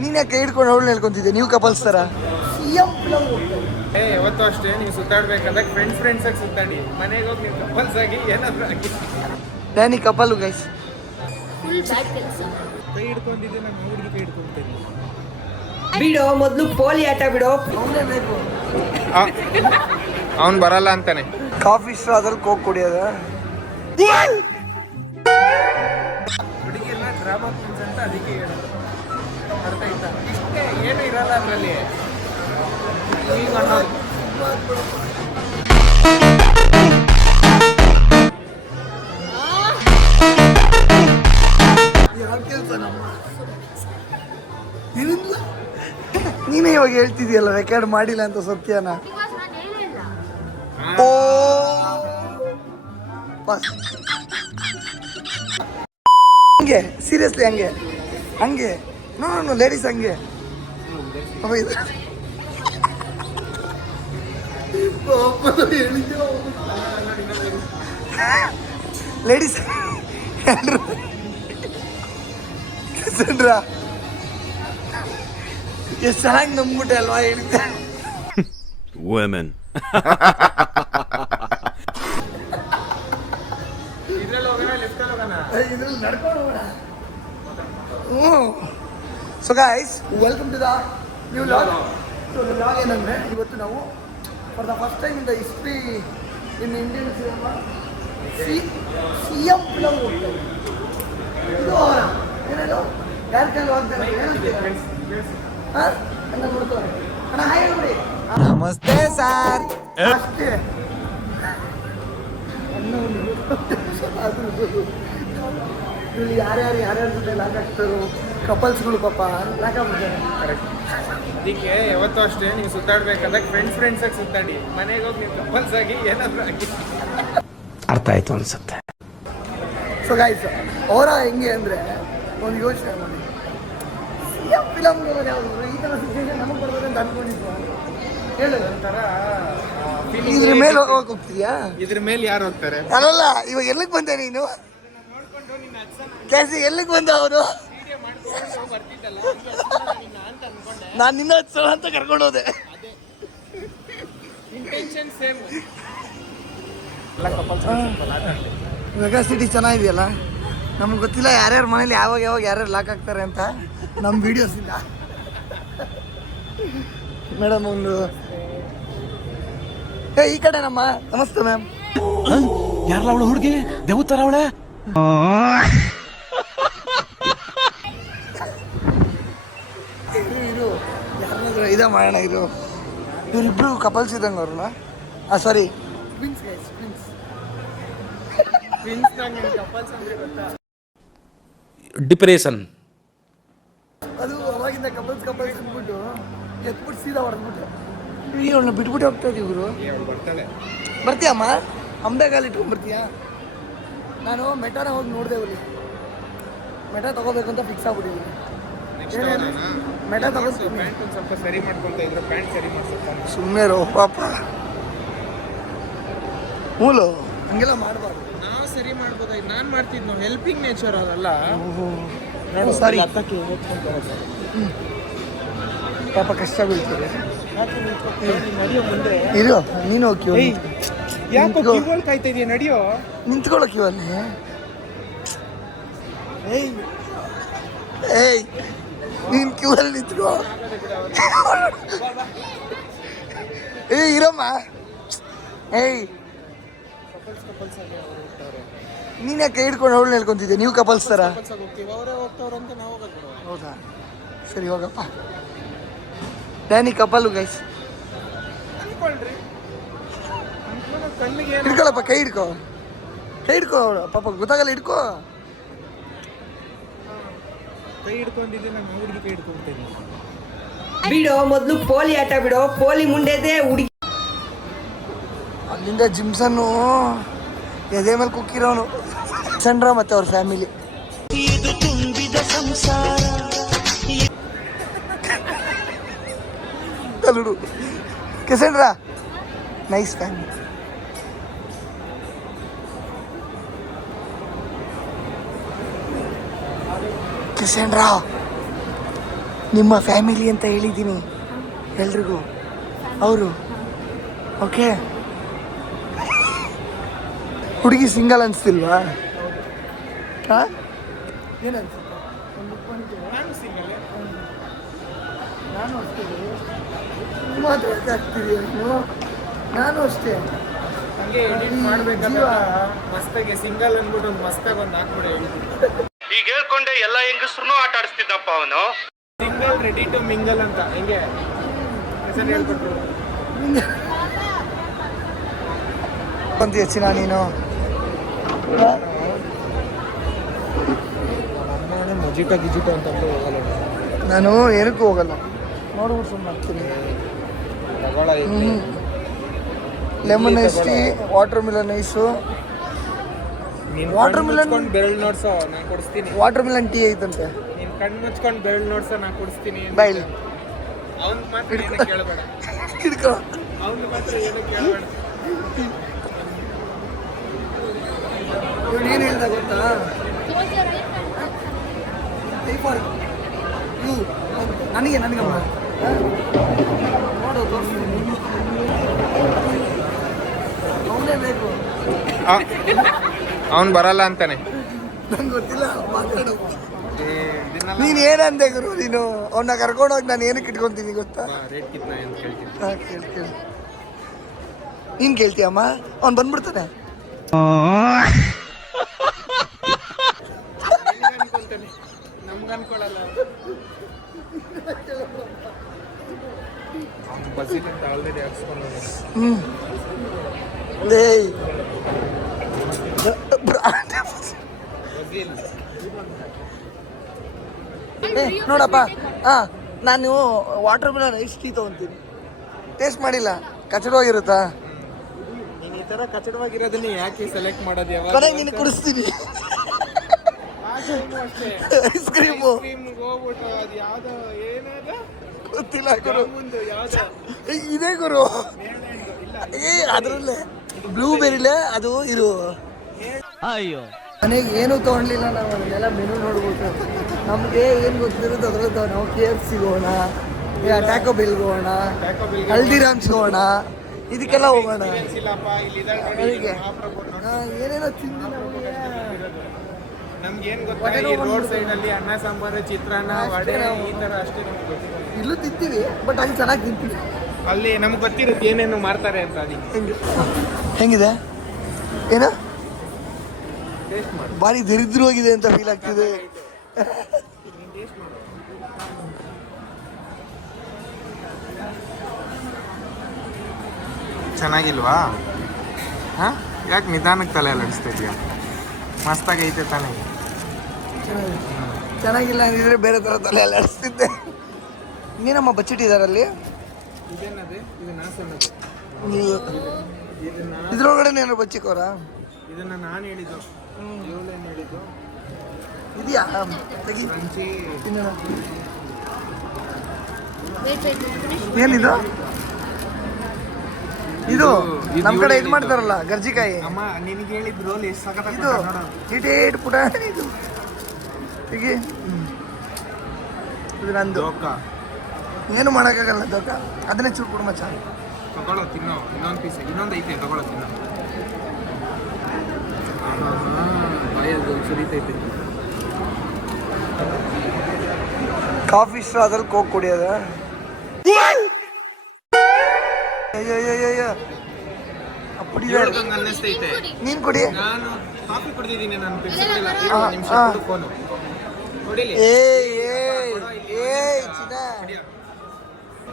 ನೀನೇ ಕೈ ಹಿಡ್ಕೊಂಡು ಅವಳು ಹೇಳ್ಕೊಂತಿದ್ದೆ, ನೀವು ಕಪಲ್ಸ್ ತರ. ಯಾವತ್ತೂ ಅಷ್ಟೇ, ನೀವು ಸುತ್ತಾಡ್ಬೇಕಾದಾಗ ಫ್ರೆಂಡ್ಸ್ ಆಗಿ ಸುತ್ತಾಡಿ. ಮನೆಗೆ ಹೋಗಿ ನೀವು ಕಪಲ್ಸ್ ಆಗಿ ಏನಾದ್ರು ಆಗಿ. Danny couple guys. ಕೈ ಹಿಡ್ಕೊಂಡಿದ್ದೆ, ನಾನು ಹುಡುಗಿ ಕೈ ಹಿಡ್ಕೊಂತೀನಿ. ಬಿಡೋ ಮೊದ್ಲು ಪೋಲಿ ಆಟ ಬಿಡೋ. ಅವನೇ ಬೇಕು. ಅವ್ನು ಬರಲ್ಲ ಅಂತಾನೆ. ಕಾಫಿ ಇಷ್ಟ ಅದ್ರಲ್ಲಿ ಕೋಕ್ ಕುಡಿಯೋದ. ಹುಡುಗಿಯೆಲ್ಲ ಡ್ರಾಮಾ ಕ್ವೀನ್ಸ್ ಅಂತ ಅದಕ್ಕೆ ಹೇಳೋದು. ಅರ್ಥ ಆಯ್ತಾ? ಇಷ್ಟೇ, ಏನು ಇರಲ್ಲ ಅದರಲ್ಲಿ. ಈಗ ಅನ್ನೋದು ನೀನೇ ಇವಾಗ ಹೇಳ್ತಿದ್ಯಲ್ಲ ರೆಕಾರ್ಡ್ ಮಾಡಿಲ್ಲ ಅಂತ ಸತ್ಯನ. ಓ ಹಂಗೆ ಸೀರಿಯಸ್ಲಿ ಹಂಗೆ ನೋ ಲೇಡೀಸ್ ಹಂಗೆ ಲೇಡೀಸ್ ಎಷ್ಟು ಚೆನ್ನಾಗಿ ನಂಬಿಟ್ಟೆ ಅಲ್ವಾ ಹೇಳಿದ್ದೆ. Women. ಇದ್ರಲ್ಲಿ ಹೋಗೋಣ, ಲೆಫ್ಟಲ್ಲಿ ಹೋಗೋಣ. ಇದ್ರಲ್ಲಿ ನಡ್ಕೊಂಡು ಹೋಗೋಣ. So guys, welcome to the new vlog. So vlog ಏನಂದರೆ, ಇವತ್ತು ನಾವು for the first time in the history in Indian cinema CM film ಹೋಗ್ತೇವೆ. ಇದು ಏನೇನು ಯಾರ ಕೈಲಿ ಹೋಗ್ತಾರೆ ಹಾಂ ಅಂತ ನೋಡ್ತಾರೆ. ಅಣ್ಣ ಹಾಯ್ ಹೇಳ್ಬಿಡಿ. ನಮಸ್ತೆ ಸರ್. ಅಷ್ಟೇ ಇಲ್ಲಿ ಯಾರ್ಯಾರ ಜೊತೆ ಲಾಕ್ ಆಗ್ತಾರೋ ಕಪಲ್ಸ್ಗಳು ಪಾಪ ಲಾಕ್ ಆಗ್ಬಿಡ್ತಾರೆ. ಕರೆಕ್ಟ್. ಅದಕ್ಕೆ ಯಾವತ್ತೂ ಅಷ್ಟೇ, ನೀವು ಸುತ್ತಾಡ್ಬೇಕಾದಾಗ ಫ್ರೆಂಡ್ಸ್ ಆಗಿ ಸುತ್ತಾಡಿ. ಮನೆಗೆ ಹೋಗಿ ನೀವು ಕಪಲ್ಸ್ ಆಗಿ ಏನಾದ್ರು ಆಗಿ. ಅರ್ಥ ಆಯ್ತು ಅನ್ಸುತ್ತೆ. ಸೊ ಗೈಸ್, ಅವರ ಹೆಂಗೆ ಅಂದರೆ ಒಂದು ಯೋಚನೆ ಮಾಡಿ, CM ಫಿಲಮ್ ಯಾವುದು ಈ ಥರ ಸಿಚುವೇಶನ್ ನಮಗೆ ಬರ್ತದೆ ಅಂತ ಅನ್ಕೊಂಡಿದ್ವಿ. ಹೇಳು ಒಂಥರ ಇದ್ರ ಮೇಲೆ ಹೋಗ್ತೀಯಾ? ಇದ್ರ ಮೇಲೆ ಯಾರು ಹೋಗ್ತಾರೆ? ಅಲ್ಲಲ್ಲ, ಇವಾಗ ಎಲ್ಲಿಗೆ ಬಂದೆ ನೀನು? ಕ್ಯಾಸಿ ಎಲ್ಲಿಗೆ ಬಂದ ಅವನು? ನಾನು ನಿನ್ನ ಹಚ್ಚೋಣ ಅಂತ ಕರ್ಕೊಂಡು ಹೋದೆ. Intention same. ಮೆಗಾ ಸಿಟಿ ಚೆನ್ನಾಗಿದೆಯಲ್ಲ. ನಮ್ಗೆ ಗೊತ್ತಿಲ್ಲ ಯಾರ್ಯಾರ ಮನೇಲಿ ಯಾವಾಗ ಯಾರ್ಯಾರು ಲಾಕ್ ಆಗ್ತಾರೆ ಅಂತ. ನಮ್ಮ ವಿಡಿಯೋಸ್ ಇಲ್ಲ ಮೇಡಮ್. ಒಂದು ಈ ಕಡೆ ನಮ್ಮ ನಮಸ್ತೆ ಮ್ಯಾಮ್. ಯಾರಲ್ಲ ಅವಳು ಹುಡುಗಿ ದೇವತರ ಅವಳೆ? ಇದು ಯಾರನ್ನಾದ್ರೂ ಇದೇ ಮಾಡೋಣ. ಇವರಿಬ್ರು ಕಪಲ್ಸ್ ಇದ್ದಂಗೆ ಅವ್ರನ್ನ. ಸಾರಿ ಟ್ವಿನ್ಸ್ ಗೈಸ್, ಟ್ವಿನ್ಸ್. ಕಪಲ್ಸ್ ಅಂದ್ರೆ ಗೊತ್ತಾ? ಡಿಪ್ರೆಷನ್. ಅದು ಅವಾಗಿಂದ ಕಪಲ್ಸ್ ಅಂದ್ಬಿಟ್ಟು ಎತ್ಬಿಟ್ಟು ಸೀದಾ ಹೊಡೆದ್ಬಿಟ್ಟು ಈಗ ಅವಳನ್ನ ಬಿಟ್ಬಿಟ್ಟು ಹೋಗ್ತಾ ಇದೀವಿ ಗುರು. ಬರ್ತಾಳೆ. ಬರ್ತೀಯಮ್ಮ? ಅಂಬೆಗಾಲಿ ಇಟ್ಕೊಂಡು ಬರ್ತೀಯಾ? ನಾನು ಮೆಟಾನ ಹೋಗಿ ನೋಡಿದೆ. ಅಲ್ಲಿ ಮೆಟಾ ತಗೋಬೇಕು ಅಂತ ಫಿಕ್ಸ್ ಆಗ್ಬಿಟ್ಟಿದ್ದೀನಿ. ಮೆಟಾ ತಗೋತೀನಿ. ಪ್ಯಾಂಟ್ ಒಂದು ಸ್ವಲ್ಪ ಸರಿ ಮಾಡ್ಕೊಂತ ಇದ್ರೆ ಪ್ಯಾಂಟ್ ಸರಿ ಮಾಡ್ಕೊಳ್ತಾನೆ. ಸುಮ್ಮನೆ ರೋ ಪಾಪ. ಮೂಲು ಹಂಗೆಲ್ಲ ಮಾಡಬಾರ್ದು. ನಾವು ಸರಿ ಮಾಡ್ಬೋದಾಗಿ ನಾನು ಮಾಡ್ತಿದ್ನು. ಹೆಲ್ಪಿಂಗ್ ನೇಚರ್ ಅದಲ್ಲ. ನೋಡು ಸಾರಿ ಪಾಪ ಕಷ್ಟ ಬೀಳ್ತದೆ. ಇರು ನೀನು ಹೋಗಿ ಯಾಕೋ ಕಾಯ್ತಾ ಇದೀಯ? ನಡಿಯೋ, ನಿಂತ್ಕೊಳ್ಳೋಕೆ ಅಲ್ಲಿ. ಏಯ್ ನೀನ್ ಕ್ಯೂವಲ್ಲಿ ನಿಂತ್ಕೋ. ಇರಮ್ಮ. ನೀನೇ ಕೈ ಹಿಡ್ಕೊಂಡು ಅವಳು ಹೇಳ್ಕೊಂತಿದ್ದೆ, ನೀವು ಕಪಲ್ಸ್ ತರ. ಹೌದಾ? ಸರಿ ಹೋಗಪ್ಪ. Danny couple guys. ಹಿಡ್ಕೊಳಪ್ಪ, ಕೈ ಹಿಡ್ಕೊ ಅವಳು ಪಾಪ ಗೊತ್ತಾಗಲ್ಲ. ಹಿಡ್ಕೋ. ಕೈ ಹಿಡ್ಕೊಂಡಿದ್ದೆ, ನಾನು ಹುಡುಗಿ ಕೈ ಹಿಡ್ಕೊಂತೀನಿ. ಬಿಡೋ ಮೊದ್ಲು ಪೋಲಿ ಆಟ ಬಿಡೋ. ಪೋಲಿ ಮುಂಡೆದೆ ಹುಡುಗಿ. ಅಲ್ಲಿಂದ ಜಿಮ್ಸನ್ನು ಎದೆ ಮೇಲೆ ಕುಕ್ಕಿರೋನು ಚಂದ್ರ ಮತ್ತೆ ಅವ್ರ ಫ್ಯಾಮಿಲಿ. ಇದು ತುಂಬಿದ ಸಂಸಾರ. ಅಲ್ಲುಡು ಕೆಸೆಂಡ್ರಾ ನೈಸ್ ಫ್ಯಾಮಿಲಿ. ಕೆಸೆಂಡ್ರಾ ನಿಮ್ಮ ಫ್ಯಾಮಿಲಿ ಅಂತ ಹೇಳಿದ್ದೀನಿ ಎಲ್ರಿಗೂ. ಅವರು ಓಕೆ. ಹುಡುಗಿ ಸಿಂಗಲ್ ಅನಿಸ್ತಿಲ್ವಾ? ಹಾಂ ಏನನ್ಸುತ್ತೆ? ನಾನು ಸಿಂಗಲ್. ನಾನು ಅಷ್ಟೇ ಮಾತ್ರ ಆಗ್ತಿದೆಯಾ? ನಾನು ಅಷ್ಟೇ. ಹಂಗೆ ಎಡಿಟ್ ಮಾಡ್ಬೇಕಂದ್ರೆ ಮಸ್ತಾಗಿ ಸಿಂಗಲ್ ಅಂದ್ಬಿಟ್ಟು ಒಂದು ಮಸ್ತಾಗಿ ಒಂದು ಹಾಕ್ಬಿಡಿ. ಈಗ ಹೇಳ್ಕೊಂಡೆ ಎಲ್ಲ ಹೆಂಗಸ್ರು ಆಟ ಆಡಿಸ್ತಿದ್ದಪ್ಪ ಅವನು. ಸಿಂಗಲ್ ರೆಡಿ ಟು ಮಿಂಗಲ್ ಅಂತ ಹೆಂಗೆ ಹೆಸರು ಹೇಳ್ಕೊಟ್ರು. ಬಂದು ಹೆಚ್ಚಿನ ನೀನು ನಮ್ಮನೆ ಮಜಿಟ ಗಿಜಿಟ ಅಂತಂದ್ರೆ ಹೋಗಲ್ಲ. ನಾನು ಏನಕ್ಕೂ ಹೋಗಲ್ಲ, ನೋಡ್ಬಿಟ್ಟು ಸುಮ್ಮನೆ ಆಗ್ತೀನಿ. ತಗೊಳ lemon ice tea, watermelon ice. Watermelon ಬೆರಳು ನೋಡ್ಸೋ ನಾನು ಕೊಡಿಸ್ತೀನಿ. ವಾಟರ್ ಮಿಲನ್ ಟೀ ಐತಂತೆ. ನೀನು ಕಣ್ಣು ಮುಚ್ಕೊಂಡು ಬೆರಳು ನೋಡ್ಸೋ ನಾನು ಕೊಡಿಸ್ತೀನಿ. ಬಾಯ್ಲಿ ಅವ್ನು ಮಾತ್ರ ಏನು ಕೇಳಬೇಡ. ಹಿಡ್ಕೊ. ಅವ್ನು ಮಾತ್ರ ಏನು ಕೇಳಬೇಡ. ಇವಳು ಏನು ಹೇಳ್ದ ಗೊತ್ತಾ? ನನಗೆ ನನಗಮ್ಮ ನೋಡು ತೋರಿಸ್ತೀನಿ. ಅವನೇ ಬೇಕು. ಅವ್ನು ಬರಲ್ಲ ಅಂತಾನೆ. ನಂಗೆ ಗೊತ್ತಿಲ್ಲ, ಮಾತಾಡು. ನೀನು ಏನಂದೆ ಗುರು? ನೀನು ಅವನ್ನ ಕರ್ಕೊಂಡೋಗಿ ನಾನು ಏನಕ್ಕೆ ಇಟ್ಕೊತೀನಿ ಗೊತ್ತಾ? ರೇಟ್ ಕಿತ್ನ ಅಂತ ಕೇಳ್ತೀನಿ. ಹಾಂ ಕೇಳಿ. ನೀನು ಕೇಳ್ತೀಯಮ್ಮ? ಅವ್ನು ಬಂದ್ಬಿಡ್ತಾನೆ. ನಮ್ಗೆ ಅನ್ಕೊಳಲ್ಲ. ಬಸ್ಸಿಗೆ ಅಂತ ಆಲ್ರೆಡಿ ಹಾಕ್ಸ್ಕೊಂಡು ಲೇ ನೋಡಪ್ಪ, ಹಾಂ ನಾನು ವಾಟರ್ ಮಿಲನ್ ಐಸ್ ಟೀ ತೊಗೊತೀನಿ. ಟೇಸ್ಟ್ ಮಾಡಿಲ್ಲ, ಕಚಡವಾಗಿರುತ್ತಾ? ನೀನು ಈ ಥರ ಕಚಡವಾಗಿರೋದನ್ನ ಯಾಕೆ ಸೆಲೆಕ್ಟ್ ಮಾಡೋದು? ಯಾವಾಗ ಕೊನೆಗೆ ನೀನು ಕುಡಿಸ್ತೀನಿ ಐಸ್ ಕ್ರೀಮು. ಹೋಗ್ಬಿಟ್ಟು ಅದು ಯಾವ್ದೋ ಏನದ ಗೊತ್ತಿಲ್ಲ ಗುರು, ಮುಂದೆ ಯಾವ್ದೋ ಇದೇ ಗುರು. ಅದರಲ್ಲೇ ಬ್ಲೂಬೆರಿಲೇ ಅದು ಇರು. ಅಯ್ಯೋ ಮನೆಗೆ ಏನೂ ತೊಗೊಳ್ಲಿಲ್ಲ ನಾವು, ಅದನ್ನೆಲ್ಲ ಮೆನು ನೋಡ್ಬಿಟ್ಟು ನಮಗೆ ಏನು ಗೊತ್ತಿರುತ್ತೆ ಅದ್ರದ್ದು. ನಾವು KFC ಹೋಗೋಣ, ಟ್ಯಾಕೋ ಬೆಲ್ಗೆ ಹೋಗೋಣ, ಹಲ್ದಿರಾಮ್ಸ್ಗೆ ಹೋಗೋಣ, ಇದಕ್ಕೆಲ್ಲ ಹೋಗೋಣ. ಇಲ್ಲಪ್ಪ ಇಲ್ಲಿ ಅದಕ್ಕೆ ಏನೇನೋ ತಿಂದು ನಮ್ಗೆ ಏನು ಗೊತ್ತಾ, ಈ ರೋಡ್ ಸೈಡಲ್ಲಿ ಅನ್ನ ಸಾಂಬಾರು, ಚಿತ್ರಾನ್ನ, ವಡೆ ಈ ಥರ ಅಷ್ಟೇ ನಮ್ಗೆ ಗೊತ್ತಿರೋದು. ಇಲ್ಲೂ ತಿಂತೀವಿ, ಬಟ್ ಅಲ್ಲಿ ಚೆನ್ನಾಗಿ ತಿಂತೀವಿ. ಅಲ್ಲಿ ನಮ್ಗೆ ಗೊತ್ತಿರುತ್ತೆ ಏನೇನು ಮಾಡ್ತಾರೆ ಅಂತ. ಅದಕ್ಕೆ ಹೆಂಗಿದೆ? ಏನ ಟೇಸ್ಟ್ ಮಾಡಿ. ಭಾರಿ ದರಿದ್ರವಾಗಿದೆ ಅಂತ ಫೀಲ್ ಆಗ್ತಿದೆ. ಚೆನ್ನಾಗಿಲ್ವಾ? ಹಾಂ, ಯಾಕೆ ನಿಧಾನಕ್ಕೆ ತಲೆ ಅಲ್ಲಾಡಿಸ್ತಾ ಇದೆಯಾ? ಮಸ್ತಾಗಿ ಐತೆ ತಾನೇ. ಚೆನ್ನಾಗಿಲ್ಲ ಅಂದಿದ್ರೆ ಬೇರೆ ಥರ ತಲೆ ಅಲ್ಲಾಡಿಸ್ತಿದ್ದೆ. ನೀನಮ್ಮ ಬಚ್ಚಿಟ್ಟಿದಾರಲ್ಲಿ ಇದೇನದು? ಇದು ನಾಸನ್ನದು. ಇದ್ರೊಳಗಡೆ ಏನಾರು ಬಚ್ಚಿಕೋರ? ಇದನ್ನ ನಾನು ಹೇಳಿದ್ದು, ಇವಳೇನು ಹೇಳಿದ್ದು? ಇದೆಯಾ? ತೆಗಿ ರಂಚಿ. ತಿನ್ನೋಣ. ಏನಿದು? ಇದು ನಮ್ಮ ಕಡೆ ಇದು ಮಾಡ್ತಾರಲ್ಲ ಗರ್ಜಿಕಾಯಿ. ಅಮ್ಮ ನಿನಗೆ ಹೇಳಿದ್ ರೋಲ್ ಎಷ್ಟು ಸಖತ್ ಇದು ಇಟೇಟ್ ಪುಟ ಇದು ತೆಗಿ. ಇದು ನಂದು. ಏನು ಮಾಡೋಕ್ಕಾಗಲ್ಲ ದೋಕ. ಅದನ್ನೇ ಚೂರು ಕೊಡು ಮಚ್ಚ. ತಗೊಳ್ಳೋ ತಿನ್ನೋ. ಇನ್ನೊಂದು ಪೀಸ್, ಇನ್ನೊಂದು ಐತೆ, ತಗೊಳ್ಳೋ ತಿನ್ನೋ. ಬಾಯಲ್ಲಿ ಸುರಿತೈತೆ. Coffee ಸ್ಟ್ರಾದಲ್ಲಿ coke ಕುಡಿಯೋದ? ಅಯ್ಯಯ್ಯಯ್ಯ ಹೇಳ್ದಂಗೆ ಅನ್ನಿಸ್ತೈತೆ. ನೀನು ಕುಡಿ. ನಾನು ಕಾಫಿ ಕುಡ್ದಿದ್ದೀನಿ, ನಾನು ಬಿಡಿಸಿಲ್ಲ. ನಿಮಿಷ ಫೋನು ಹೊಡಿಲಿ.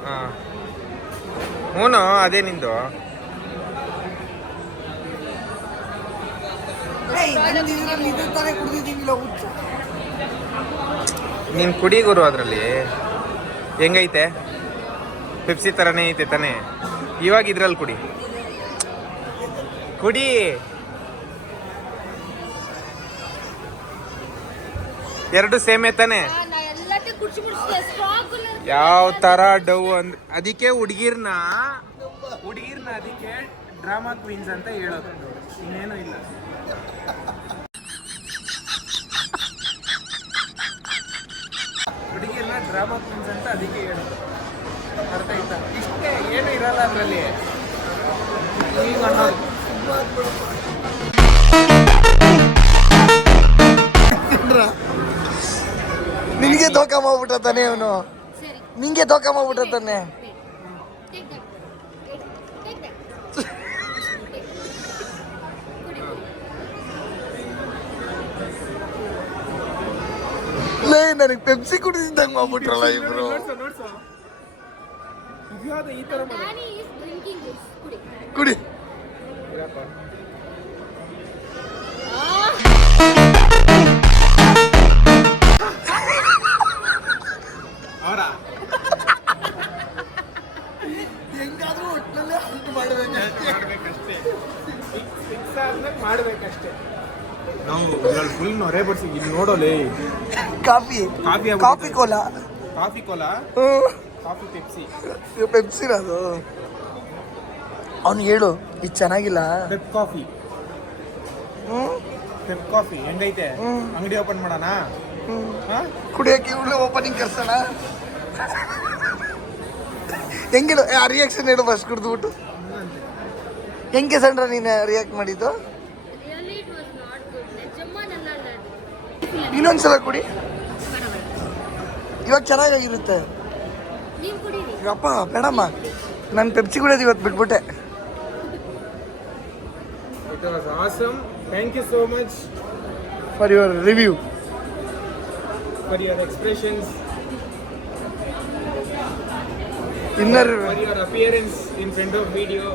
ಹಾಂ ಹ್ಞೂ, ಅದೇ ನಿಂದು. ನೀನು ಕುಡಿ ಗುರು. ಅದರಲ್ಲಿ ಹೆಂಗೈತೆ? ಪೆಪ್ಸಿ ಥರನೇ ಐತೆ ತಾನೇ? ಇವಾಗ ಇದ್ರಲ್ಲಿ ಕುಡಿ. ಎರಡು ಸೇಮೆ ತಾನೆ? ಯಾವ ಥರ ಡವ್ ಅಂದ್ರೆ ಅದಕ್ಕೆ ಹುಡುಗಿರ್ನ ಅದಕ್ಕೆ ಡ್ರಾಮಾ ಕ್ವೀನ್ಸ್ ಅಂತ ಹೇಳೋದು, ಇನ್ನೇನು ಇಲ್ಲ. ಹುಡುಗಿರ್ನ ಡ್ರಾಮಾ ಕ್ವೀನ್ಸ್ ಅಂತ ಅದಕ್ಕೆ ಹೇಳೋದು. ಅರ್ಥ ಆಯ್ತಾ? ಇಷ್ಟೇ, ಏನು ಇರಲ್ಲ ಅದರಲ್ಲಿ. ಈಗ ಅನ್ನೋದು ನಿನಗೆ ಧೋಕ ಮಾಡ್ಬಿಟ್ಟ ತಾನೆ ಅವನು, ನಿಂಗೆ ಧೋಕ ಮಾಡ್ಬಿಟ್ಟ ತಾನೆ. ಲೇ ನನಗೆ ಪೆಪ್ಸಿ ಕುಡಿದಿದ್ದಂಗೆ ಮಾಡ್ಬಿಟ್ರಲ್ಲ ಇಬ್ರು. ನೋಡ್ಸು ಇದ್ಯಾವ್ದು ಈ ಥರ ಕುಡಿ. ಅವರ ಹೆಂಗಾದ್ರೂ ಒಟ್ಟಿನಲ್ಲೇ ಹಂಟ್ ಮಾಡಬೇಕಷ್ಟೇ. ಫಿಕ್ಸ್ ಆದ್ಮೇಲೆ ಮಾಡಬೇಕಷ್ಟೇ. ನಾವು ಫುಲ್ ನೊರೆ ಬಡ್ಸಿ ಇಲ್ಲಿ ನೋಡೋಲೆ. Coffee coffee cola, coffee cola, coffee Pepsi, ಪೆಪ್ಸಿನ ಅದು. ಅವ್ನು ಹೇಳು ಇದು ಚೆನ್ನಾಗಿಲ್ಲ. ಪೆಪ್ ಕಾಫಿ, ಪೆಪ್ ಕಾಫಿ ಹೆಂಗೈತೆ? ಅಂಗಡಿ ಓಪನ್ ಮಾಡೋಣ? ಕುಡಿಯೋಕೆ ಇವಳು ಓಪನಿಂಗ್ ಕರ್ಸೋಣ. ಹೆಂಗಿಡು ಆ ರಿಯಾಕ್ಷನ್ ಹೇಳು ಫಸ್ಟ್ ಕುಡಿದ್ಬಿಟ್ಟು. ಹೆಂಗೆ ಸಂಡ್ರ ನೀನು ರಿಯಾಕ್ಟ್ ಮಾಡಿದ್ದು? ಇನ್ನೊಂದ್ಸಲ ಕುಡಿ, ಇವಾಗ ಚೆನ್ನಾಗಿರುತ್ತೆ. ಅಪ್ಪ ಬೇಡಮ್ಮ, ನಾನು ಪೆಪ್ಸಿ ಕುಡಿಯೋದು ಇವತ್ತು ಬಿಟ್ಬಿಟ್ಟೆ. It was awesome. Thank you so much for your review, for your expressions, inner for your appearance in front of video.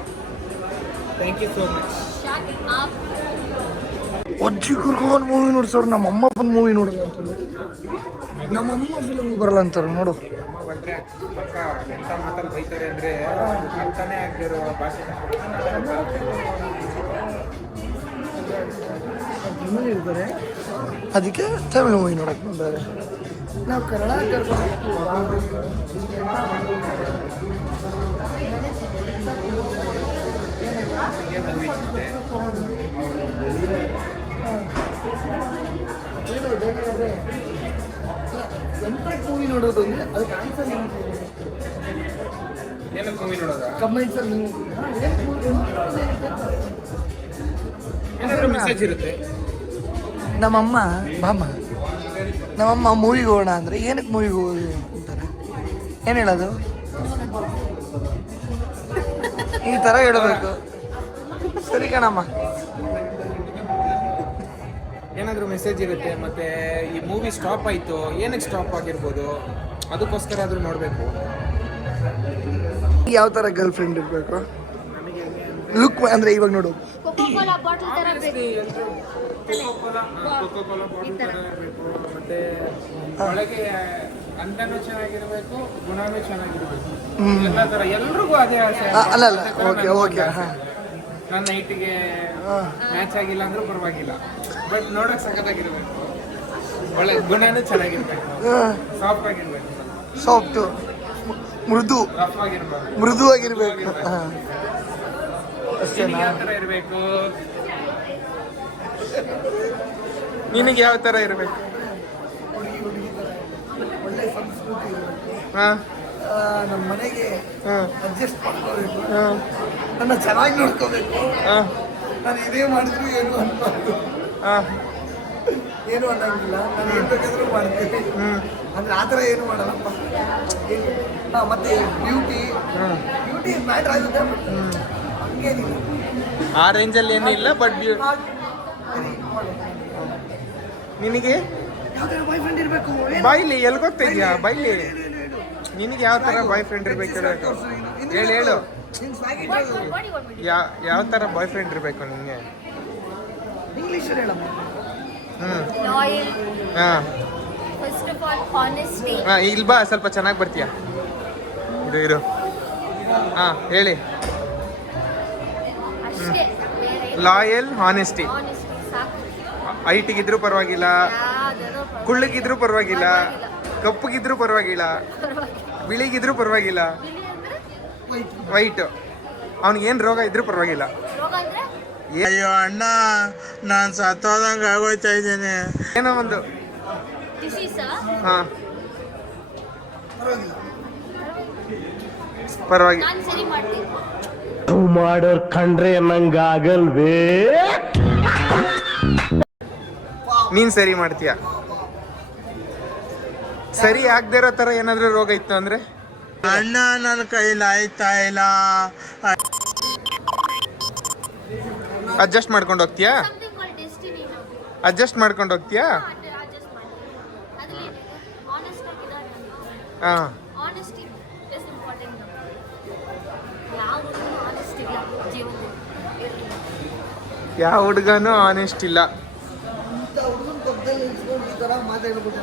Thank you so much. ಅಜ್ಜಿ ಕುರ್ಕೊಂಡು ಮೂವಿ ನೋಡ್ಸೋರು, ನಮ್ಮ ಅಮ್ಮ ಬಂದು ಮೂವಿ ನೋಡಲ್ಲ ಅಂತಾರೆ, ನಮ್ಮ ಅಮ್ಮ ಫಿಲಮ್ ಬರಲ್ಲ ಅಂತಾರೆ. ನೋಡು ಅಮ್ಮ ಬಂದ್ರೆ ಪಕ್ಕ ಎಂತ ಮಾತಲ್ಲಿ ಬೈತಾರೆ ಅಂದ್ರೆ ಅರ್ಥನೇ ಆಗದಿರೋ ಭಾಷೆ. ಇರ್ತಾರೆ, ಅದಕ್ಕೆ ತಮಿಳು ಮೂವಿ ನೋಡಕ್ಕೆ ಬಂದರೆ ನಾವು ಕನ್ನಡ ಮೂವಿ ನೋಡೋದು ಅಂದರೆ ಅದಕ್ಕೆ ಆನ್ಸರ್ ಏನಕ್ಕೆ ಮೂವಿ ನೋಡೋದ? ಕಮೆಂಟ್ಸಲ್ಲಿ ಏನಾದರೂ ಮೆಸೇಜ್ ಇರುತ್ತೆ. ನಮ್ಮಮ್ಮ ಬಾಮ್ಮ, ನಮ್ಮಮ್ಮ ಮೂವಿಗೆ ಹೋಗೋಣ ಅಂದರೆ ಏನಕ್ಕೆ ಮೂವಿಗೆ ಹೋಗೋದು ಅಂತಾರೆ. ಏನು ಹೇಳೋದು? ಈ ಥರ ಹೇಳಬೇಕು. ಸರಿ ಕಣಮ್ಮ. ಏನಾದರೂ ಮೆಸೇಜ್ ಇರುತ್ತೆ. ಮತ್ತೆ ಈ ಮೂವಿ ಸ್ಟಾಪ್ ಆಯಿತು, ಏನಕ್ಕೆ ಸ್ಟಾಪ್ ಆಗಿರ್ಬೋದು, ಅದಕ್ಕೋಸ್ಕರ ಆದರೂ ನೋಡಬೇಕು. ಯಾವ ಥರ ಗರ್ಲ್ ಫ್ರೆಂಡ್ ಇರಬೇಕು? ಲುಕ್ ಅಂದರೆ ಇವಾಗ ನೋಡು, ಕೋಕೋಕೋಲಾ ಬಾಟಲ್ ತರ ಬೇಕು. ಕೋಕೋಕೋಲಾ ಬಾಟಲ್ ಥರ ಇರಬೇಕು. ಮತ್ತೆ ಒಳಗೆ ಅಂದನೂ ಚೆನ್ನಾಗಿರಬೇಕು, ಗುಣನೂ ಚೆನ್ನಾಗಿರಬೇಕು. ಎಲ್ಲ ಥರ ಎಲ್ರಿಗೂ ಅದೇ ಆಸೆ. ಅಲ್ಲ ಓಕೆ ಓಕೆ. ಹಾಂ, ನನ್ನ ನೈಟಿಗೆ ಮ್ಯಾಚ್ ಆಗಿಲ್ಲ ಅಂದ್ರೂ ಪರವಾಗಿಲ್ಲ, ಬಟ್ ನೋಡೋಕೆ ಸಖತ್ತಾಗಿರ್ಬೇಕು. ಒಳ್ಳೆ ಗುಣನೂ ಚೆನ್ನಾಗಿರ್ಬೇಕು, ಸಾಫ್ಟ್ ಆಗಿರ್ಬೇಕು, ಸಾಫ್ಟು, ಮೃದು, ರಫ್ ಆಗಿರ್ಬೇಕು, ಮೃದುವಾಗಿರ್ಬೇಕು. ಹಾಂ, ಅಷ್ಟೇನಾ? ಯಾವ ಥರ ಇರಬೇಕು? ನಿನಗೆ ಯಾವ ಥರ ಇರಬೇಕು? ಒಳ್ಳೆ ಸಂಸ್ಕೃತಿ ಇರಬೇಕು. ಹಾಂ ನಮ್ಮ ಮನೆಗೆ ಹಾಂ ಅಡ್ಜಸ್ಟ್ ಮಾಡ್ಕೋಬೇಕು, ಹಾಂ ನನ್ನ ಚೆನ್ನಾಗಿ ನೋಡ್ಕೋಬೇಕು. ಹಾಂ ನಾನು ಇದೇ ಮಾಡಿದ್ರು ಏನು ಅನ್ಬಾರ್ದು, ಹಾಂ ಏನು ಅನ್ನಂಗಿಲ್ಲ. ನಾನು ಏನು ಬೇಕಾದರೂ ಮಾಡ್ತೀನಿ. ಅಂದರೆ ಆ ಥರ ಏನು ಮಾಡಲ್ಲಪ್ಪ. ಹಾಂ, ಮತ್ತು ಬ್ಯೂಟಿ ಮ್ಯಾಟ್ರ್ ಆಗುತ್ತೆ. ಬಟ್ ಹಂಗೇನಿಲ್ಲ, ಆ ರೇಂಜಲ್ಲಿ ಏನೂ ಇಲ್ಲ. ಬಟ್ ನಿನಗೆ ಯಾವ ಥರ ಬಾಯ್ ಫ್ರೆಂಡ್ ಇರಬೇಕು? ಬಾಯ್ಲಿ ಎಲ್ಗೋಗ್ತಾ ಇದೆಯಾ? ಬಾಯ್ಲಿ ನಿನಗೆ ಯಾವ ಥರ ಬಾಯ್ ಫ್ರೆಂಡ್ ಇರಬೇಕು? ಹೇಳು ಹೇಳು. ಯಾವ ಥರ ಬಾಯ್ ಫ್ರೆಂಡ್ ಇರಬೇಕು ನಿನಗೆ? ಇಂಗ್ಲೀಷಲ್ಲಿ ಹೇಳಮ್ಮ. Loyal. ಹಾಂ First of all, honesty. ಹಾಂ, ಇಲ್ಲಿ ಬಾ, ಸ್ವಲ್ಪ ಚೆನ್ನಾಗಿ ಬರ್ತೀಯಾ? ಇರು. ಹಾಂ ಹೇಳಿ. ಅಷ್ಟೇ, ಬೇರೆ ಲಾಯಲ್, ಹಾನೆಸ್ಟಿ. honesty ಸಾಕು. ಹೈಟಿಗಿದ್ರೂ ಪರವಾಗಿಲ್ಲ, ಯಾವ್ದಾದ್ರು ಕುಳ್ಳಗಿದ್ರೂ ಪರವಾಗಿಲ್ಲ, ಕಪ್ಪಗಿದ್ರೂ ಪರವಾಗಿಲ್ಲ, ಬಿಳಿಗಿದ್ರೂ ಪರವಾಗಿಲ್ಲ, ಬಿಳಿ ಅಂದ್ರೆ ವೈಟ್, ಅವ್ನಿಗೇನು ರೋಗ ಇದ್ರೂ ಪರವಾಗಿಲ್ಲ. ರೋಗ ಅಂದ್ರೆ ಅಯ್ಯೋ ಅಣ್ಣ, ನಾನು ಸತ್ತೋದಂಗೆ ಆಗೋಯ್ತಾ ಇದ್ದೇನೆ. ಏನೋ ಒಂದು disease. ಹಾಂ ಪರವಾಗಿ ನಾನು ಸರಿ ಮಾಡ್ತೀನಿ. ಮಾಡೋರ್ ಕಂಡ್ರೆ ನಂಗಾಗಲ್ವೇ? ನೀನ್ ಸರಿ ಮಾಡ್ತೀಯ. ಸರಿ ಆಗದೆ ಇರೋ ತರ ಏನಾದ್ರೂ ರೋಗ ಇತ್ತು ಅಂದ್ರೆ ಅಣ್ಣ ನನ್ನ ಕೈಲಿ ಆಯ್ತಾ ಇಲ್ಲ. ಅಡ್ಜಸ್ಟ್ ಮಾಡ್ಕೊಂಡು ಹೋಗ್ತೀಯಾ? Something called destiny. ಅಡ್ಜಸ್ಟ್ ಮಾಡ್ಕೊಂಡು ಹೋಗ್ತೀಯಾ? Adjust ಮಾಡಿ. ಅದ್ರಲ್ಲಿ honest ಆಗಿದ್ದಾರೆ. ಹಾ. Honesty is important. ಯಾವುದು honest ಇಲ್ಲ ಜೀವನದಲ್ಲಿ. ಯಾವ ಹುಡುಗನೂ ಆನೆಸ್ಟ್ ಇಲ್ಲ. ಇಂಥ ಹುಡುಗನ ಪಕ್ಕದಲ್ಲಿ ನಿಲ್ಸ್ಕೊಂಡು ಈ ಥರ ಮಾತಾಡ್ಬಿಟ್ಟು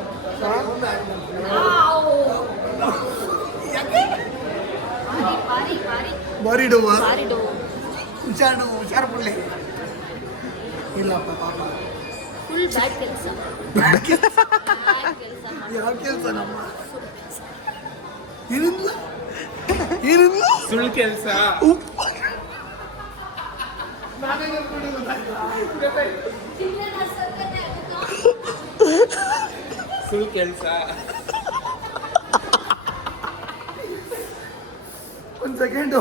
ಬಾರಿಡುವ ಹುಷಾರು ಪುಳ್ಳಿ ಇಲ್ಲಪ್ಪ ಪಾಪ. ಫುಲ್ ಬ್ಯಾಡ್ ಕೆಲಸ. ಯಾವ ಕೆಲಸ ನಮ್ಮ ಏನಿಲ್ಲ ಏನಿಲ್ಲ ಸುಳ್ಳು ಕೆಲಸ. ಸುಳ್ಳು ಕೆಲಸ. ಒಂದು ಸೆಕೆಂಡು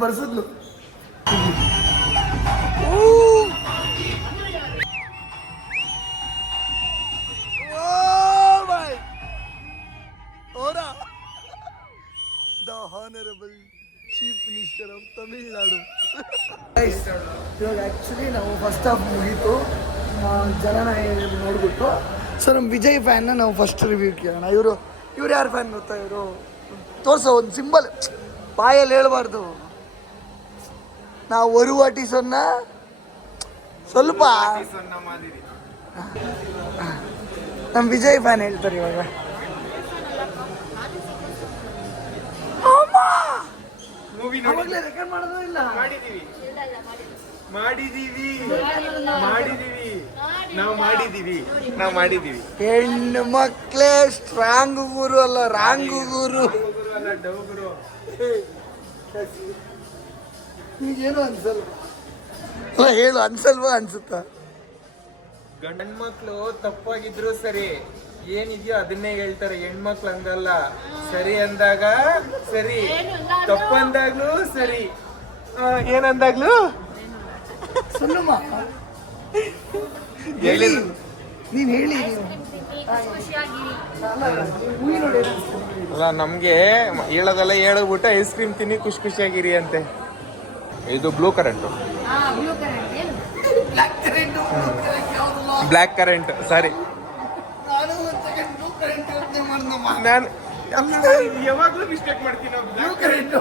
ಬರ್ಸಿದ್ಲು. The Honorable Chief Minister of Tamil Nadu. ಇವಾಗ ಆ್ಯಕ್ಚುಲಿ ನಾವು ಫಸ್ಟ್ ಹಾಫ್ ಮುಗೀತು, ಜನನ ನೋಡ್ಬಿಟ್ಟು. ಸೊ ನಮ್ಮ ವಿಜಯ್ ಫ್ಯಾನ್ನ ನಾವು ಫಸ್ಟ್ ರಿವ್ಯೂ ಕೇಳೋಣ. ಇವರು ಯಾರು ಫ್ಯಾನ್ ಗೊತ್ತಾ? ಇವರು ತೋರಿಸೋ ಒಂದು ಸಿಂಬಲ್ ಬಾಯಲ್ಲಿ ಹೇಳ್ಬಾರ್ದು. ನಾವು ಒರುವಾಟಿಸನ್ನ ಸ್ವಲ್ಪ ನಮ್ಮ ವಿಜಯ್ ಫ್ಯಾನ್ ಹೇಳ್ತಾರೆ ಇವಾಗ. ಮೂವಿ ಅವಾಗಲೇ ರೆಕಾರ್ಡ್ ಮಾಡೋದು ಇಲ್ಲ. ನಾವು ಮಾಡಿದೀವಿ. ಹೆಣ್ಣು ಮಕ್ಕಳೇ ಸ್ಟ್ರಾಂಗ್ ಗುರು ಅಲ್ಲ, ರಾಂಗ್ ಗುರು. ನಿಮಗೇನು ಅನ್ಸಲ್ವ? ಅಲ್ಲ ಹೇಳು, ಅನ್ಸಲ್ವಾ ಅನ್ಸುತ್ತಾ? ಗಂಡ್ಮಕ್ಳು ತಪ್ಪಾಗಿದ್ರು ಸರಿ, ಏನಿದೆಯೋ ಅದನ್ನೇ ಹೇಳ್ತಾರೆ. ಹೆಣ್ಮಕ್ಳು ಹಂಗಲ್ಲ. ಸರಿ ಅಂದಾಗ ಸರಿ, ತಪ್ಪಂದಾಗ್ಲೂ ಸರಿ, ಏನಂದಾಗ್ಲೂ ಸುಮ್ಮಮ್ಮ ಹೇಳಿ. ನೀನು ಹೇಳಿ. ಖುಷಿಯಾಗಿರಿ. ಮೂವಿ ನೋಡಿ ಅಲ್ಲ, ನಮ್ಗೆ ಹೇಳೋದೆಲ್ಲ ಹೇಳ್ಬಿಟ್ಟು ಐಸ್ ಕ್ರೀಮ್ ತಿನ್ನಿ ಖುಷಿಯಾಗಿರಿ ಅಂತೆ. ಇದು ಬ್ಲೂ ಕರೆಂಟ್, ಬ್ಲೂ ಕರೆಂಟ್ ಏನು? Black current. ಸಾರಿ, ನಾನು ಒಂದು ಸೆಕೆಂಡ್ ಬ್ಲೂ ಕರೆಂಟ್ ಯೋಚನೆ ಮಾಡ್ದಮ್ಮ. ನಾನು ಯಾವಾಗಲೂ ಮಿಸ್ಟೇಕ್ ಮಾಡ್ತೀನಿ. ಬ್ಲೂ ಕರೆಂಟು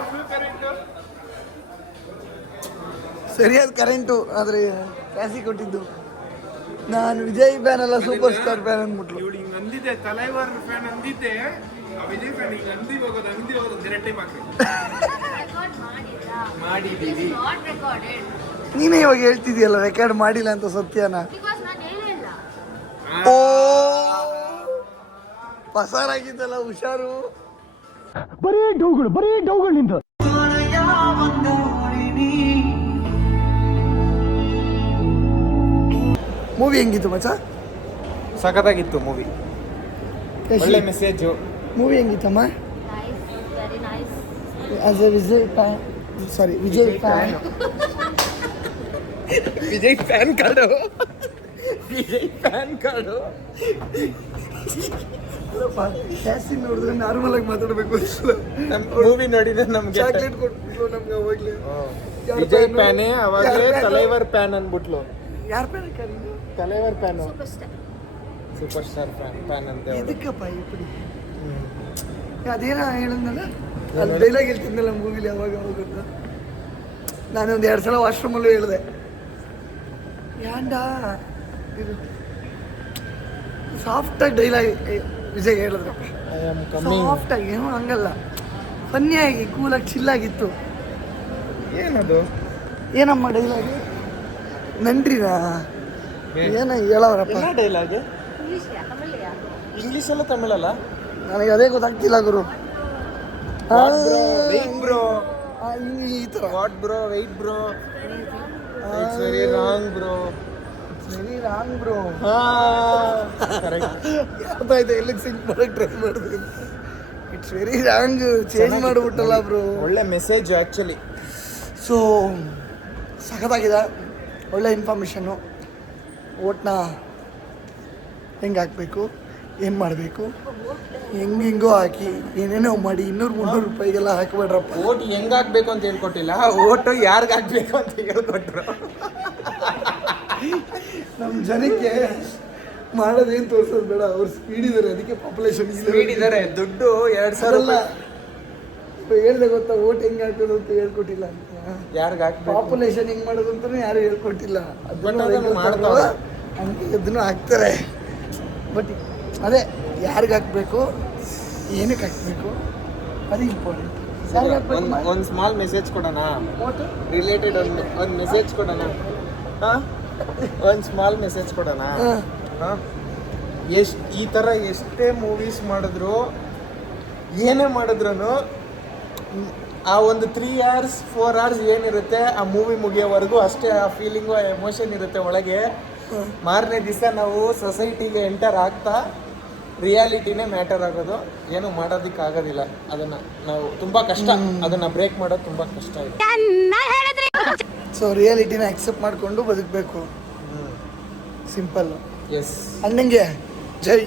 ಸರಿಯಾದ ಕರೆಂಟು, ಆದರೆ ಕ್ಯಾಸಿ ಕೊಟ್ಟಿದ್ದು. ನಾನು ವಿಜಯ್ ಫ್ಯಾನ್ ಅಲ್ಲ, ಸೂಪರ್ ಸ್ಟಾರ್ ಫ್ಯಾನ್ ಅಂದ್ಬಿಟ್ಲು. ಇವಳು ಹಿಂಗೆ ಅಂದಿದ್ದೆ, ತಲೈವಾರ್ ಫ್ಯಾನ್ ಅಂದಿದ್ದೆ. ವಿಜಯ್ ಫ್ಯಾನ್ ಈಗ ಅಂದಿ ಹೋಗೋದು 2 ಟೈಮ್ ಆಗ್ತದೆ. ರೆಕಾರ್ಡ್ ಮಾಡಿದ್ರಾ? ಮಾಡಿದ್ದೀವಿ. Not recorded. ನೀನೇ ಇವಾಗ ಹೇಳ್ತಿದ್ಯಲ್ಲ ರೆಕಾರ್ಡ್ ಮಾಡಿಲ್ಲ ಅಂತ, ಸತ್ಯನ? ಬಿಕಾಸ್ ನಾನು ಹೇಳಿಲ್ಲ. ಓ ಪಸಾರಾಗಿದ್ದಲ್ಲ, ಹುಷಾರು. ಬರೀ ಡೌಗಳು ನಿಂದು. ಮೂವಿ ಹೆಂಗಿತ್ತು ಮಚ್ಚ? ಸಖತ್ತಾಗಿತ್ತು ಮೂವಿ. ಒಳ್ಳೆ ಮೆಸೇಜು. ಮೂವಿ ಹೆಂಗಿತ್ತಮ್ಮ? Nice, very nice. As a Vijay fan, sorry Vijay fan. Vijay fan card. Vijay fan card. ಜಾಸ್ತಿ ನೋಡಿದ್ರೆ ನಾರ್ಮಲ್ ಆಗಿ ಮಾತಾಡಬೇಕು. ನಮ್ಮ ಮೂವಿ ನೋಡಿದ್ರೆ ನಮ್ಗೆ ಚಾಕ್ಲೇಟ್ ಕೊಟ್ಬಿಟ್ಲು ನಮ್ಗೆ ಅವಾಗಲೇ. ವಿಜಯ್ ಫ್ಯಾನೇ ಅವಾಗಲೇ ತಲೈವರ್ ಫ್ಯಾನ್ ಅಂದ್ಬಿಟ್ಲು. ಯಾರ ಫ್ಯಾನ್ ಕರೀನು? Thalaivar fan, super star. Super star fan ಅಂತ ಹೇಳಿ. ಇದಕ್ಕಪ್ಪ ಇಪ್ಪಡಿ ಅದೇನ ಹೇಳಿದ್ನಲ್ಲ, ಅಲ್ಲಿ ಡೈಲಾಗ್ ಹೇಳ್ತಿದ್ನಲ್ಲ ಮೂವಿಲಿ, ಅವಾಗ ಅಂತ. ನಾನೊಂದು 2 ಸಲ ವಾಶ್ರೂಮಲ್ಲೂ ಹೇಳಿದೆ, ಯಾಂಡ ಇದು ಸಾಫ್ಟಾಗಿ ಡೈಲಾಗ್ ವಿಜಯ್ ಹೇಳಿದ್ರಪ್ಪ. ಸಾಫ್ಟಾಗಿ, ಏನೋ ಹಂಗಲ್ಲ, ಫನ್ನಿಯಾಗಿ ಕೂಲಾಗಿ ಚಿಲ್ಲಾಗಿತ್ತು. ಏನದು? ಏನಮ್ಮ ಡೈಲಾಗ್? ನನ್ರಿನಾ ಏನೋ ಹೇಳವ್ರಪ್ಪ. ಡೈಲಾಗ್ ಇಂಗ್ಲೀಷ್ಯಾ ತಮಿಳ್ಯಾ? ಇಂಗ್ಲೀಷ್ ಅಲ್ಲ, ತಮಿಳಲ್ಲ? ನನಗೆ ಅದೇ ಗೊತ್ತಾಗ್ತಿಲ್ಲ ಗುರು. ವೆಯ್ಟ್ ಬ್ರೋ, ಈ ಥರ what bro, wait bro, it's very wrong bro, very wrong bro. Correct. ಗೊತ್ತಾಯ್ತು, ಎಲ್ಲಿಗೆ ಸಿಂಕ್ ಮಾಡಕ್ಕೆ ಟ್ರೈ ಮಾಡಿದೆ. ಇಟ್ಸ್ ವೆರಿ ರಾಂಗ್, ಚೇಂಜ್ ಮಾಡಿಬಿಟ್ಟಲ್ಲ ಬ್ರೋ. ಒಳ್ಳೆ ಮೆಸೇಜ್ ಆ್ಯಕ್ಚುಲಿ. ಸೊ ಸಖತ್ತಾಗಿದೆ, ಒಳ್ಳೆ ಇನ್ಫಾರ್ಮೇಷನ್ನು. ಓಟ್ನ ಹೆಂಗೆ ಹಾಕಬೇಕು, ಏನು ಮಾಡಬೇಕು, ಹೆಂಗೆಂಗೋ ಹಾಕಿ ಏನೇನೋ ಮಾಡಿ 200-300 ರೂಪಾಯಿಗೆಲ್ಲ ಹಾಕ್ಬೇಡ್ರಪ್ಪ. ಓಟ್ ಹೆಂಗೆ ಹಾಕ್ಬೇಕು ಅಂತ ಹೇಳ್ಕೊಟ್ಟಿಲ್ಲ, ಓಟು ಯಾರಿಗೆ ಹಾಕ್ಬೇಕು ಅಂತ ಹೇಳ್ಕೊಟ್ರು. ನಮ್ಮ ಜನಕ್ಕೆ ಮಾಡೋದೇನು ತೋರಿಸೋದು ಬೇಡ, ಅವ್ರು ಸ್ಪೀಡ್ ಇದ್ದಾರೆ, ಅದಕ್ಕೆ ಪಾಪ್ಯುಲೇಷನ್ ಸ್ಪೀಡ್ ಇದ್ದಾರೆ. ದುಡ್ಡು 2000 ರೂಪಾಯಿ ಹೇಳ್ದೆ ಗೊತ್ತಾ, ಓಟ್ ಹೆಂಗೆ ಹಾಕೋದು ಅಂತ ಹೇಳ್ಕೊಟ್ಟಿಲ್ಲ ಅಂತ. ಯಾರಿಗೆ ಹಾಕ್ಬೇಕು, ಪಾಪ್ಯುಲೇಷನ್ ಹೆಂಗೆ ಮಾಡೋದು ಅಂತಲೂ ಯಾರು ಹೇಳ್ಕೊಟ್ಟಿಲ್ಲ. ಅದನ್ನು ಮಾಡ್ತಾರೆ, ಹಂಗೆ ಅದನ್ನು ಹಾಕ್ತಾರೆ. ಬಟ್ ಅದೇ ಯಾರಿಗೆ ಹಾಕಬೇಕು, ಏನಕ್ಕೆ ಹಾಕಬೇಕು, ಅದು ಇಂಪಾರ್ಟೆಂಟ್. ಯಾರಿಗೆ ಹಾಕ್ಬೇಕು, ಒಂದು ಸ್ಮಾಲ್ ಮೆಸೇಜ್ ಕೊಡೋಣ, ಓಟು ರಿಲೇಟೆಡ್ ಒಂದು ಮೆಸೇಜ್ ಕೊಡೋಣ. ಹಾಂ, ಒಂದು ಸ್ಮಾಲ್ ಮೆಸೇಜ್ ಕೊಡೋಣ. ಹಾಂ, ಈ ಥರ ಎಷ್ಟೇ ಮೂವೀಸ್ ಮಾಡಿದ್ರು, ಏನೇ ಮಾಡಿದ್ರು, ಆ ಒಂದು 3 hours 4 hours ಏನಿರುತ್ತೆ ಆ ಮೂವಿ ಮುಗಿಯೋವರೆಗೂ ಅಷ್ಟೇ ಆ ಫೀಲಿಂಗು, ಆ ಎಮೋಷನ್ ಇರುತ್ತೆ ಒಳಗೆ. ಮಾರನೇ ದಿವಸ ನಾವು ಸೊಸೈಟಿಗೆ ಎಂಟರ್ ಆಗ್ತಾ ರಿಯಾಲಿಟಿನೇ ಮ್ಯಾಟರ್ ಆಗೋದು, ಏನು ಮಾಡೋದಕ್ಕಾಗೋದಿಲ್ಲ. ಅದನ್ನು ನಾವು ತುಂಬ ಕಷ್ಟ, ಅದನ್ನು ಬ್ರೇಕ್ ಮಾಡೋದು ತುಂಬ ಕಷ್ಟ ಇದೆ. ಸೊ ರಿಯಾಲಿಟಿನ ಅಕ್ಸೆಪ್ಟ್ ಮಾಡಿಕೊಂಡು ಬದುಕಬೇಕು, ಸಿಂಪಲ್ಲು. ಎಸ್, ಅಣ್ಣಂಗೆ ಜೈ.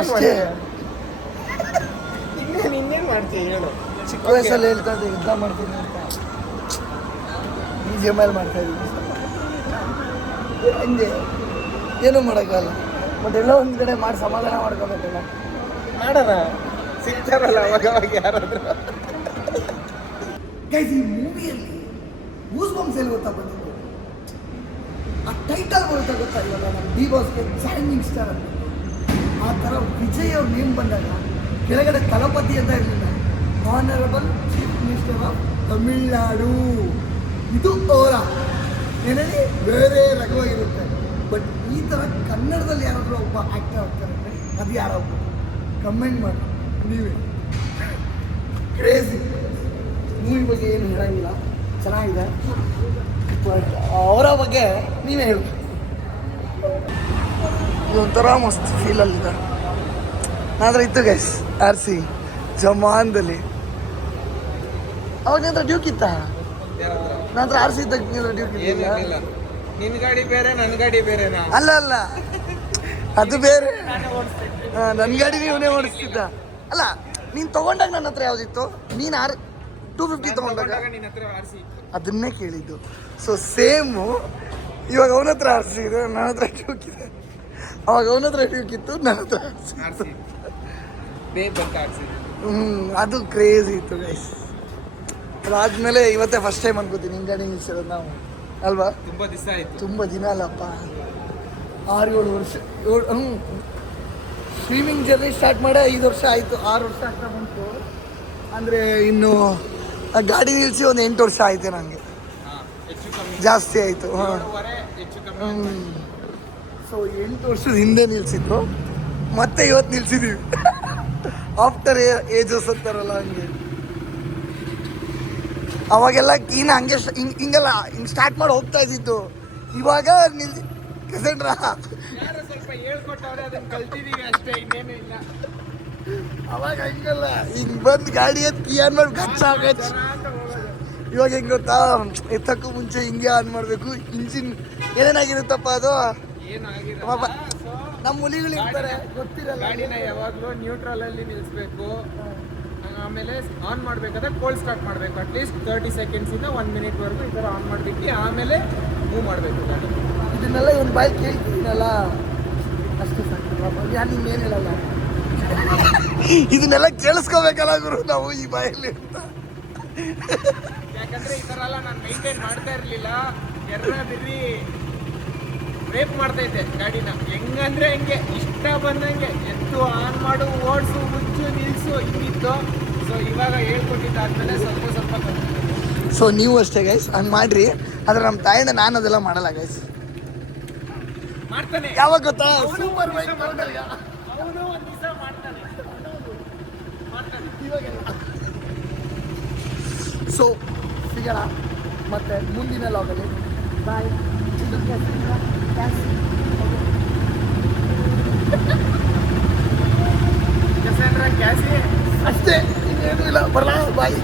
ಅಷ್ಟೇ. ಇನ್ನೇನು ಮಾಡ್ತೀಯ ಹೇಳು. ಚಿಕ್ಕ ವಯಸ್ಸಲ್ಲಿ ಹೇಳ್ತಾ ಇದ್ದೆ ಯುದ್ಧ ಮಾಡ್ತೀನಿ ಅಂತ, BGMI ಮಾಡ್ತಾ ಇದ್ದೀನಿ. ಹಂಗೆ ಏನೂ ಮಾಡೋಕ್ಕಲ್ಲ, ಬಟ್ ಎಲ್ಲ ಒಂದು ಕಡೆ ಮಾಡಿ ಸಮಾಧಾನ ಮಾಡ್ಕೋಬೇಕಲ್ಲ. ಮಾಡೋಣ, ಸಿಗ್ತಾರಲ್ಲ ಅವಾಗ ಯಾರಾದರೂ. ಗೈಸ್, ಈ ಮೂವಿಯಲ್ಲಿ ಗೂಸ್ ಬಂಪ್ಸ್ ಎಲ್ಲಿ ಗೊತ್ತಾ ಬಂದಿದ್ದು, ಆ ಟೈಟಲ್ ಬರುತ್ತಾ ಗೊತ್ತಾ, ಇವಾಗ ನಮ್ಮ ಡಿ ಬಾಸ್ಗೆ ಚಾಲೆಂಜಿಂಗ್ ಸ್ಟಾರ್ ಅಂತ. ಆ ಥರ ವಿಜಯ್ ಅವ್ರ ನೇಮ್ ಬಂದಾಗ ಕೆಳಗಡೆ ತಲಪತಿ ಅಂತ ಇರಲಿಲ್ಲ, honourable chief minister of Tamil Nadu. ಇದು ಅವರ ಏನಲ್ಲಿ ಬೇರೆ ರಕವಾಗಿರುತ್ತೆ. ಬಟ್ ಈ ಥರ ಕನ್ನಡದಲ್ಲಿ ಯಾರಾದರೂ ಒಬ್ಬ ಆ್ಯಕ್ಟರ್ ಆಗ್ತಾರೆ ಅಂದರೆ ಅದು ಯಾರೊಬ್ಬ ಕಮೆಂಟ್ ಮಾಡಿ ನೀವೇ. ಕ್ರೇಜಿ ಮೂವಿ ಬಗ್ಗೆ ಏನು ಹೇಳಂಗಿಲ್ಲ, ಚೆನ್ನಾಗಿದೆ. ಬಟ್ ಅವರ ಬಗ್ಗೆ ನೀವೇ ಹೇಳಿ. ಇದೊಂಥರ ಮಸ್ತ್ ಫೀಲಲ್ಲಿದೆ. ನಾದ್ರೆ ಇತ್ತು ಗೈಸ್ RC ಜಮಾನ್ದಲ್ಲಿ. ಅವಾಗ ನಂತರ ಡ್ಯೂಕ್ ಇತ್ತ, ನಂತರ RC ಇದ್ದಾಗ ಡ್ಯೂಕ್ ಇರಲಿಲ್ಲ. ನಿನ್ನ ಗಾಡಿ ಬೇರೆ, ನನ್ನ ಗಾಡಿ ಬೇರೆನಾ? ಅಲ್ಲ ಅದು ಬೇರೆ. ನನ್ನ ಗಾಡಿ ಇವನೇ ಓಡಿಸ್ತಿದ್ದ. ಅಲ್ಲ, ನೀನು ತೊಗೊಂಡಾಗ ನನ್ನ ಹತ್ರ ಯಾವುದಿತ್ತು, ನೀನು 250 ತೊಗೊಂಡಾಗ ನಿನ್ನ ಹತ್ರ RC ಇತ್ತು, ಅದನ್ನೇ ಕೇಳಿದ್ದು. ಸೊ ಸೇಮು ಇವಾಗ ಅವನ ಹತ್ರ RC ಇದೆ, ನನ್ನ ಹತ್ರ ಡ್ಯೂಕ್ ಇದೆ. ಅವಾಗ ಅವನ ಹತ್ರ ಡ್ಯೂಕ್ ಇತ್ತು, ನನ್ನ ಹತ್ರ RC. ಅದು ಕ್ರೇಜಿ ಇತ್ತು ಗೈಸ್. ಅದಾದ್ಮೇಲೆ ಇವತ್ತೇ ಫಸ್ಟ್ ಟೈಮ್ ಅನ್ಕೋತೀನಿ ಹಿಂಗೆ ಗಾಡಿ ನಿಲ್ಸಿರೋದು ನಾವು, ಅಲ್ವಾ? ತುಂಬ ದಿವಸ ಆಯಿತು, ತುಂಬ ದಿನ ಅಲ್ಲಪ್ಪ, 6-7 ವರ್ಷ. ಸ್ಟ್ರೀಮಿಂಗ್ ಜರ್ನಿ ಸ್ಟಾರ್ಟ್ ಮಾಡಿ 5 ವರ್ಷ ಆಯಿತು, 6 ವರ್ಷ ಆಗ್ತಾ ಬಂತು ಅಂದರೆ ಇನ್ನು ಗಾಡಿ ನಿಲ್ಲಿಸಿ ಒಂದು 8 ವರ್ಷ ಆಯಿತು ನನಗೆ, ಜಾಸ್ತಿ ಆಯಿತು. ಸೊ 8 ವರ್ಷದ ಹಿಂದೆ ನಿಲ್ಸಿದ್ರು, ಮತ್ತೆ ಇವತ್ತು ನಿಲ್ಸಿದ್ದೀವಿ. ಆಫ್ಟರ್ ಏಜಸ್ ಅಂತಾರಲ್ಲ ಹಂಗೆ. ಅವಾಗೆಲ್ಲ ಇನ್ನು ಹಂಗೆ ಹಿಂಗೆಲ್ಲ ಹಿಂಗೆ ಸ್ಟಾರ್ಟ್ ಮಾಡಿ ಹೋಗ್ತಾ ಇದ್ದಿತ್ತು. ಇವಾಗ ಕಸಂಡ್ರ ಸ್ವಲ್ಪ ಹೇಳ್ಕೊಟ್ಟವ್ರೆ, ಅದನ್ನ ಕಲ್ತಿದೀವಿ ಅಷ್ಟೇ, ಇನ್ನೇನು ಇಲ್ಲ. ಅವಾಗ ಹಂಗಲ್ಲ, ಹಿಂಗೆ ಬಂದು ಗಾಡಿ ಎತ್ತು ಕೀ ಆನ್ ಮಾಡಿ ಗಚ್ಚ. ಇವಾಗ ಹೆಂಗೆ ಗೊತ್ತಾ, ಎತ್ತಕ್ಕೂ ಮುಂಚೆ ಹಿಂಗೆ ಆನ್ ಮಾಡಬೇಕು. ಇಂಜಿನ್ ಏನೇನಾಗಿರುತ್ತಪ್ಪ ಅದು, ನಮ್ಮ ಹುಲಿಗಳು ಇರ್ತಾರೆ ಗೊತ್ತಿರಲ್ಲ. ಗಾಡಿನ ಯಾವಾಗಲೂ ನ್ಯೂಟ್ರಲಲ್ಲಿ ನಿಲ್ಲಿಸ್ಬೇಕು, ಆಮೇಲೆ ಆನ್ ಮಾಡಬೇಕಾದ್ರೆ ಕೋಲ್ಡ್ ಸ್ಟಾರ್ಟ್ ಮಾಡಬೇಕು. ಅಟ್ಲೀಸ್ಟ್ 30 ಸೆಕೆಂಡ್ಸಿಂದ 1 ಮಿನಿಟ್ವರೆಗೂ ಈ ಥರ ಆನ್ ಮಾಡಬೇಕು, ಆಮೇಲೆ ಮೂವ್ ಮಾಡಬೇಕು ಗಾಡಿ. ಇದನ್ನೆಲ್ಲ ಒಂದು ಬಾಯಿ ಕೇಳ್ತೀನಲ್ಲ ಅಷ್ಟು ಸಾಕು, ನಾನು ಇನ್ನೇನು ಹೇಳಲ್ಲ. ಇದನ್ನೆಲ್ಲ ಕೇಳಿಸ್ಕೋಬೇಕಲ್ಲ ಗುರು ನಾವು ಈ ಬಾಯಲ್ಲಿ ಅಂತ. ಯಾಕಂದರೆ ಈ ಥರ ಎಲ್ಲ ನಾನು ಮೈಂಟೈನ್ ಮಾಡ್ತಾ ಇರಲಿಲ್ಲ, ಬಿರ್ರಿ ರೇಪ್ ಮಾಡ್ತೈತೆ ಗಾಡಿನ. ಹೆಂಗಂದ್ರೆ ಹೆಂಗೆ ಇಷ್ಟ ಬಂದಂಗೆ ಎತ್ತು ಆನ್ ಮಾಡು, ಓಡಿಸು, ಮುಚ್ಚು, ನಿಲ್ಲಿಸು, ಹಿಂಗಿತ್ತು. ಸೊ ಇವಾಗ ಹೇಳ್ಕೊಟ್ಟಿದ್ದಾದ್ಮೇಲೆ ಸ್ವಲ್ಪ ಕಲಿತು. ಸೊ ನೀವು ಅಷ್ಟೇ ಗೈಸ್ ಹಂಗೆ ಮಾಡ್ರಿ. ಆದರೆ ನಮ್ಮ ತಾಯಿಂದ ನಾನು ಅದೆಲ್ಲ ಮಾಡಲ್ಲ ಗೈಸ್. ಮಾಡ್ತಾನೆ ಯಾವಾಗ ಗೊತ್ತಾ, ಸೂಪರ್ ಬೈಕ್ ಅವನು ಒಂದು ದಿವಸ ಮಾಡ್ತಾನೆ. ಸೊ ಸಿಗೋಣ ಮತ್ತೆ ಮುಂದಿನ ಲಾಗಲ್ಲಿ. ಬಾಯ್. Cassandra ಅಷ್ಟೇ ಇನ್ನೇನು ಇಲ್ಲ ಬರಲಾ ಬಾಯ್.